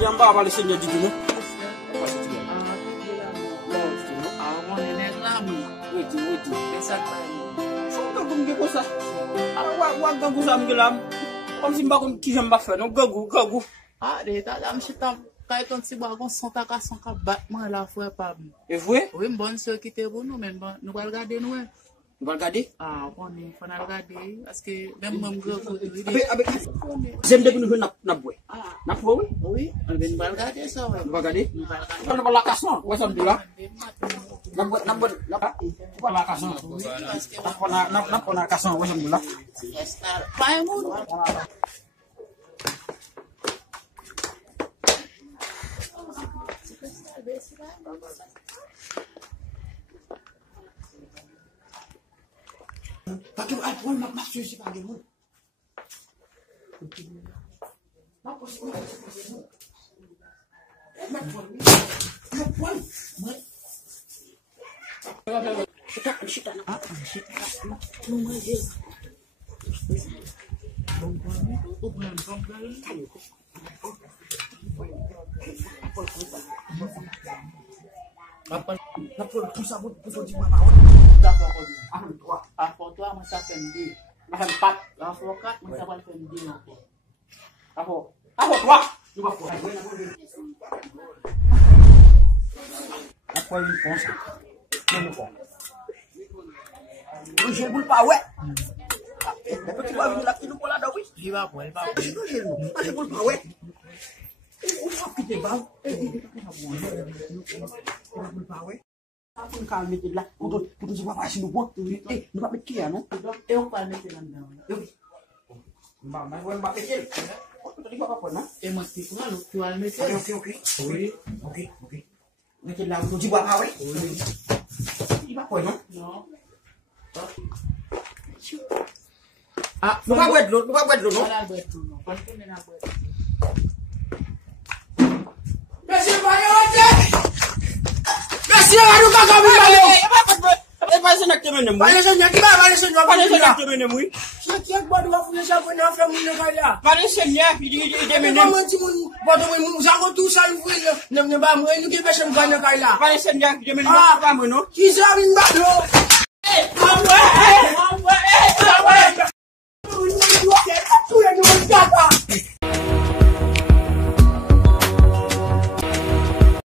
Yang ba balik sini di sini. Wait. Besar pa. Suka kung di ko sa. Wag gagu sa amgilam. Kung simba kung kisam ba fa no gagu. De ta dam chitam kay ton si ba kon son ta ka son ka bat man la fois pa. Et vous? Oui, bonne sœur qui était pour nous mais nous va regarder nous. Vous regardez? On est faut regarder parce que même même gagu. Avec j'aime de nous na boy. Na boy? Oui, on va regarder ça. Vous regardez? Kalau bala kason, wasam dula. Nambut, bala kason. Napona kason, wasam dula. Pas un Pakai iPhone maksud si pakai mun. Apa sih? Toi, moi, ça fait un deal. L'avocat, moi, ça va faire un deal encore. Toi. Tu vas faire. Apa ini kos? Je ne pas ouais. Tapi tu vas venir là, il nous là oui. Il va pour, Je ne pas ouais. Il faut que tu vas. Aku kalau mikir lah, putus siapa pasti nubuat tu. Nubuat mikir ya, no? On va mettre là-dedans. Mbak pikir. Tadi apa nak? Moi, c'est quoi, tu vas le mettre. Ok. Mikir lah, tu jiwa apa weh? Iba apa no? Non. Lupa buat dulu, no? Voilà, buat dulu. Pas que me la buat. Merci banyak. Merci baru kakak bilang. Pasal nak kemana mu? Pasal nak kemana mu? Siap buat dua punya siapa nak film ni kaya. Pasal ya, ini kemana? Kamu cuma buat mu sangat tu selalu film. Namanya bamu ini kita macam kaya kaya. Pasal ya, kemana? Kamu no? Kisah min baru. Kamu